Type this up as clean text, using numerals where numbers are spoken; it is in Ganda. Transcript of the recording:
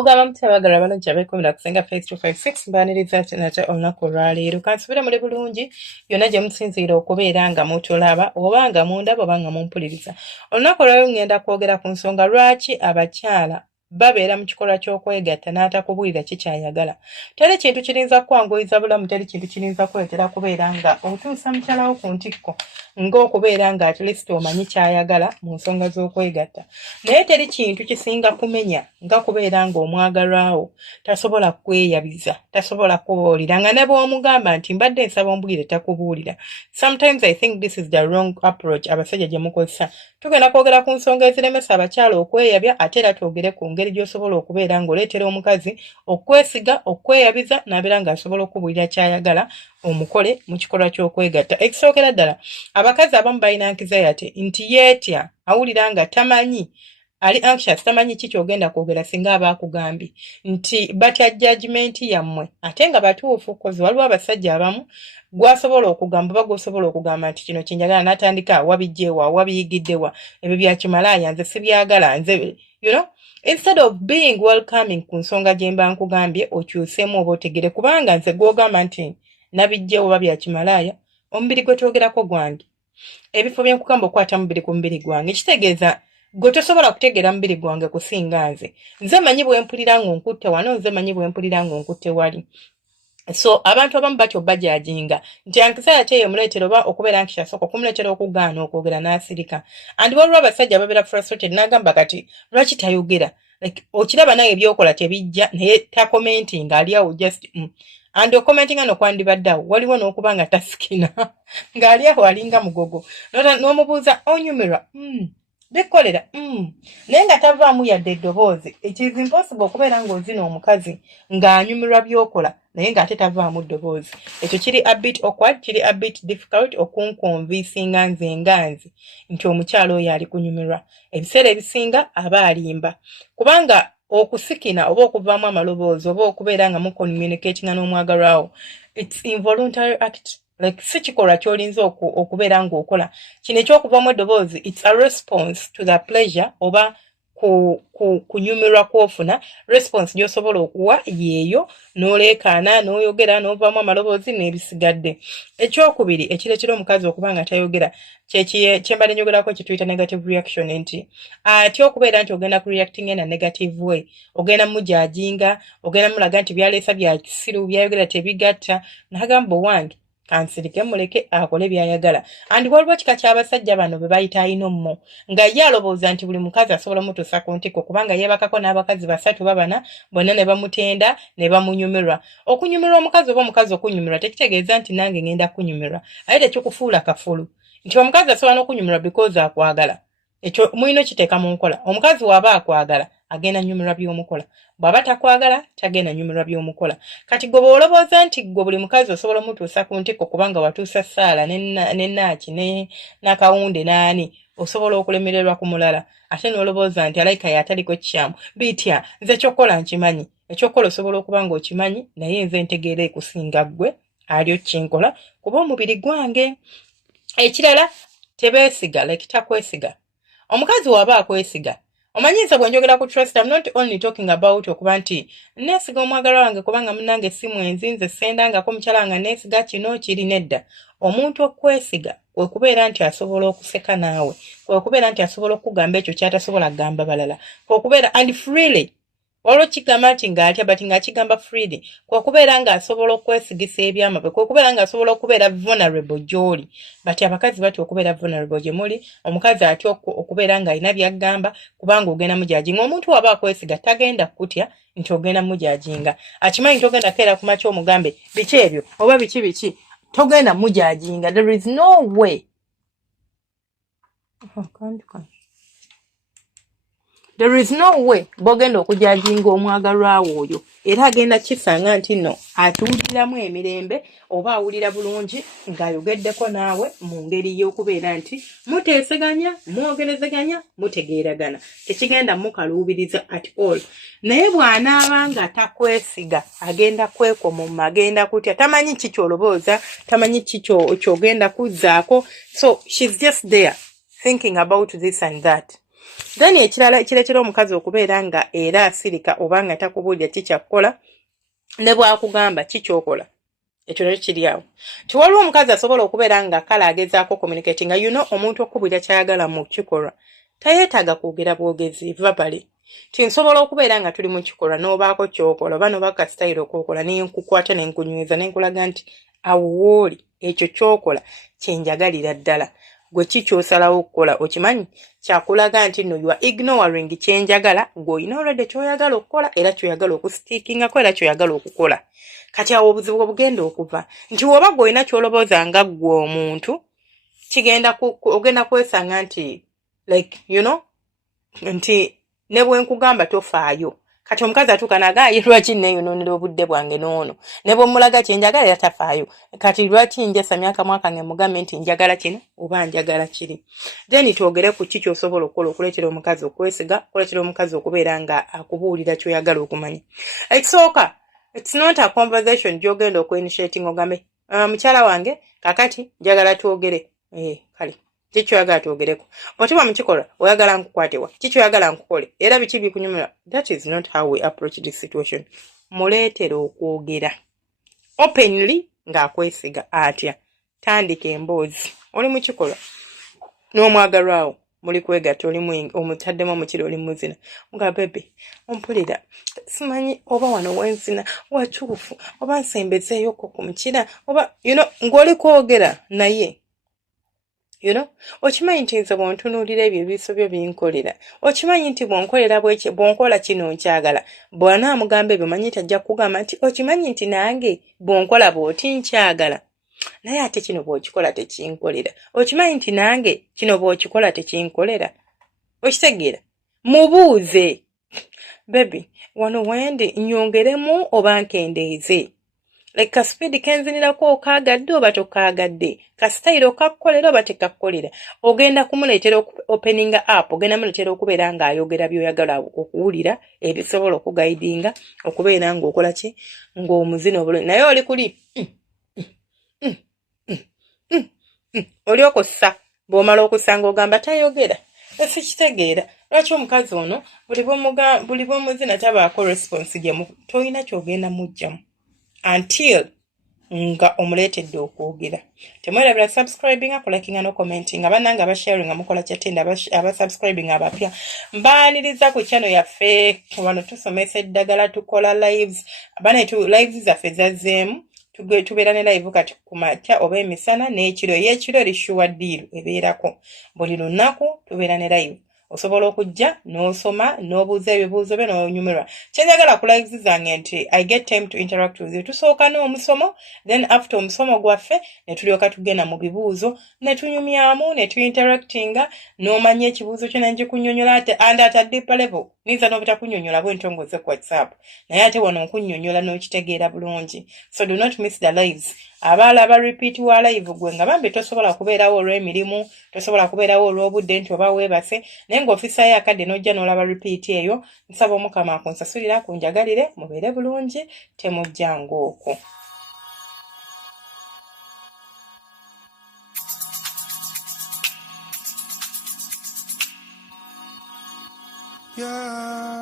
Mugaba mutabagala balajja beekomera kusenga face to face 6 mbaniriza nate olunaku olwaleero kansubire muli bulungi yonna gye musinziira okubeera nga mutulaba oba nga mundaba oba nga mumpuliriza. Olunaku olwaleero ngenda kwogera ku nsonga lwaki abakyala babeera mu kikolwa ky'okwegatta n'atakubuulira kikyayagala. Teri kintu kirinza kwanguyiza bulamu, teri kintu kirinza kuleetera kubeera nga otuusa mukyalawo ku ntikko ng'okubeera nga at least omanyi kyayagala mu nsonga z'okwegatta. Naye teri kintu kisinga kumenya nga kubeera nga omwagalwawo tasobola kweyabiza, tasobola kubuulira nga ne bw'omugamba nti mbadde nsaba ombuulire takubuulira. Sometimes I think this is the wrong approach abasajja gye mukozesa. Tugenda kwogera ku nsonga eziremesa abakyala okweyabya ate era twogere ku ngeri gy'osobola okubeera ng'oleetera omukazi okwesiga, okweyabiza n'abeera ng'asobola okubuulira kyayagala omukole mu kikolwa ky'okwegatta. Ekisookera ddala abakazi abamu balina anxiety nti yeetya awulira nga tamanyi ali anxious tamanyi kiki ogenda kwogera singa abaakugambye nti batya judgment yammwe ate nga batuufu kozi waliwo abasajja abamu gwasobola okugamba oba gwosobola okugamba nti kino kinjagala n'atandika wabijjeewa wabiyigiddewa ebyo byakimalaaya nze sibyagala nze instead of being welcoming ku nsonga gye mba nkugambye okyuseemu oba otegere kubanga nze gw'ogamba nti nabijjeewo oba byakimalaaya omubiri gwe twogerako gwange ebifo bye nkugamba okwata mubiri ku mubiri gwange kitegeeza gwe tosobola kutegeera mubiri gwange kusinga nze manyi bwe mpulira ng'onkutte wano nze manyi bwe mpulira ng'onkutte wali. So abantu abamu batyo bajajinga nti anxiety emuleetera oba okubeera anxious okumuleetera okugaana okwogera n'asirika. And waliwo abasajja babeera frustrated n'agamba kati lwaki tayogera like okiraba nawe ebyokola tebijja naye takomentinga ali awo just and okomentinga nokwandibaddeawo waliwo n'okuba nga tasikina ng'ali awo alinga mugogo n'omubuuza onyumirwa bikolera naye nga tavaamu yadde eddoboozi. It is impossible okubeera ng'ozina omukazi ng'anyumirwa byokola naye ng'ate tavaamu ddoboozi. Ekyo kiri a bit awkward, kiri a bit difficult okunkonvinsinga nze nti omukyala oyo ali kunyumirwa. Ebiseera ebisinga aba alimba kubanga okusikina oba okuvaamu amaloboozi oba okubeera nga mu communicatinga n'omwagalwawo it's involuntary act. Like si kikolwa ky'olinza okubeera ng'okola kino ekyokuvaamu eddoboozi it's a response to the pleasure oba kunyumirwa kw'ofuna response gy'osobola okuwa yeeyo n'oleekaana n'oyogera n'ovaamu amaloboozi n'ebisigadde. Ekyokubiri ekireetera omukazi okuba nga tayogera kyembadde njogerako kituyita negative reaction nti atya okubeera nti ogenda kureactinga na negative way ogenda mujajinga ogenda mulaga nti byaleesa bya kisiru byayogera tebigatta n'agamba wange kansirike muleke akole byayagala. And waliwo kika ky'abasajja bano be bayita ayinommo nga ye alowooza nti buli mukazi asobola mutuusa ku ntikko kubanga yeebakako n'abakazi 3 babana bonna ne bamutenda ne bamunyumirwa. Okunyumirwa omukazi oba omukazi okunyumirwa tekitegeeza nti nange ngenda kunyumirwa ate tekikufuula kafulu nti omukazi asobola n'okunyumirwa because akwagala. Ekyo mulina kiteeka mu nkola. Omukazi waba akwagala agenda nyumirwa by'omukola, bw'aba takwagala tagenda nyumirwa by'omukola. Kati gwe olowooza nti gwe buli mukazi osobola mutuusa ku ntikko kubanga watuusa Saala ne Naaki ne Nakawunde n'ani osobola okulemererwa ku mulala ate n'olowooza nti alayika yataliko kikyamu bitya nze kyokkola nkimanyi. Ekyokola osobola okuba nga okimanyi naye nze ntegeera ekusinga ggwe alyo kinkola kuba omubiri gwange. Ekirala tebeesiga like takwesiga. Omukazi waba akwesiga omanyiza bwe njogera ku trust I'm not only talking about okuba nti neesiga omwagalwa wange kubanga munnange si mwenzi nze sendangako mukyala wange neesiga kino kiri nedda. Omuntu okwesiga kwe kubeera nti asobola okuseka naawe, kwe kubeera nti asobola okugamba ekyo kyatasobola kugamba balala, kwe kubeera and freely waliwo kigamba nti ng'atya bati ng'akigamba freely kwe kubeera ng'asobola okwesigisa ebyamabe, kwe kubeera ng'asobola okubeera vulnerable gy'oli. Bati abakazi batya okubeera vulnerable gye muli, omukazi atya okubeera ng'alina by'agamba kubanga ogenda mujajinga. Omuntu waba akwesiga tagenda kutya nti ogenda mujajinga. Akimanyi nti ogenda keera ku makya omugambe biki ebyo oba biki togenda mujajinga. There is no way. There is no way bogenda okujajinga omwagalwawo oyo era agenda kisanga nti no atuuliramu emirembe oba awulira bulungi ng'ayogeddeko naawe mu ngeri y'okubeera nti muteeseganya mwogerezeganya mutegeeragana tekigenda mukaluubiriza at all. Naye bw'anaaba nga takwesiga agenda kwekomoma agenda kutya tamanyi ki kyolobooza tamanyi ki kyogenda kuzzaako. So she's just there thinking about this and that. Then ekirala kirekera omukazi okubeera nga era asirika oba nga takubuulira kikyakukola ne bwakugamba kikyokola ekyo nakyo kiri awo. Tiwaliwo omukazi asobola okubeera nga kale agezaako communicating nga omuntu okubuulira kyayagala mu kikolwa tayeetaaga kwogera bwogezi verbally. Tinsobola okubeera nga tuli mu kikolwa n'obaako kyokola oba n'obaaka sitayiro okwokola nenkukwata nenkunyweza nenkulaga nti awuwooli ekyo kyokola kyenjagalira ddala. Gwe kikyosalawo okukola okimanyi kyakulaga nti no you are ignoring kyenjagala gw'olina olwedde kyoyagala okukola era kyoyagala okustiikingako era kyoyagala okukola. Kati awo obuzibu obugenda okuva nti woba gw'olina kyolobooza nga ggwe omuntu ogenda kwesanga nti like nti ne bwe nkugamba tofaayo. Kati omukazi atuuka nagaayi lwaki neeyonoonera obudde bwange n'ono ne bw'omulaga kyenjagala era tafaayo. Kati lwaki njasa myaka mwaka mugambe nti njagala kino oba njagala kiri. Then twogere ku ki ky'osobola okukola okuleetera omukazi okwesiga, okuleetera omukazi okubeera nga akubuulira ky'oyagala okumanya. Ekisooka, it's not a conversation gy'ogenda okwenitiating ogambe mukyala wange kakati njagala twogere. Kale kikyoyagala twogereko. Bw'otuba mu kikolwa oyagala nkukwatewa kikyoyagala nkukole era biki bikunyumira. That is not how we approach this situation. Muleetera okwogera openly ng'akwesiga atya. Tandika emboozi. Oli mu kikolwa n'omwagalwawo muli kwegatta oli omutaddemu omukiri oli muzina nga bebe ompulira simanyi oba wano wenzina watuufu oba nsembezeeyoko ku mukira oba ng'oli kwogera naye okimanyi nti nze bw'ontunuulira ebyo ebiso byo binkolera. Okimanyi nti bw'onkola kino nkyagala. Bw'anaamugamba ebyo manyi tajja kugamba nti okimanyi nti nange bw'onkola bw'oti nkyagala. Naye ate kino bw'okikola tekinkolera. Okimanyi nti nange kino bw'okikola tekinkolera. Okitegeera? Mubuuze. Baby, wano wendi nyongeremu oba nkendeeze. Like kaspeedi kenzinirako okaagadde oba tokaagadde. Kasitayiro kakkolera oba tekakkolera. Ogenda kumuleetera opening up. Ogenda muleetera okubeera ng'ayogera by'oyagala okuwulira ebisobola okugaidinga okubeera ng'okola ki ng'omuzina obulungi. Naye oli kuli oli okussa bw'omala okusanga ogamba tayogera. Sikitegeera. Lwaki omukazi ono buli bw'omuzina tabaako response gye toyina kyogenda mujjamu until nga omuleetedde okwogera. Temwerabira subscribing, liking no commenting. Abananga abasharing mukola kyatenda abasubscribing abapya. Mbaaniriza ku channel yaffe wano tusomesa eddagala tukola lives. Lives zaffe zazzeemu. Tubeera ne live kati ku makya oba emisana n'ekiro y'ekiro lishuwa ddiiru ebeerako. Buli lunaku tubeera ne live. Osobola okujja n'osoma n'obuuza ebibuuzo byo n'onyumirwa. Kyenjagala ku lives zange nti I get time to interact with you. Tusooka n'omusomo, then after omusomo gwaffe ne tulyoka tugenda mu bibuuzo ne tunyumyamu ne tuinteractinga n'omanya ekibuuzo kyonna nkikunnyonnyola at a deeper level. Niza n'obutakunnyonnyola bwe ntongoze ku WhatsApp. Naye ate wano nkunnyonnyola n'okitegeera bulungi. So do not miss the lives. Abaala aba repeat wa live gwe nga bambi tosobola kubeerawo olw'emirimu, tosobola kubeerawo olw'obudde nti oba weebase, naye ng'ofisaayo akadde n'ojja n'olaba repeat eyo. Nsaba Omukama akunsasulira kunjagalire mubeere bulungi temujjanga okwo. Yeah.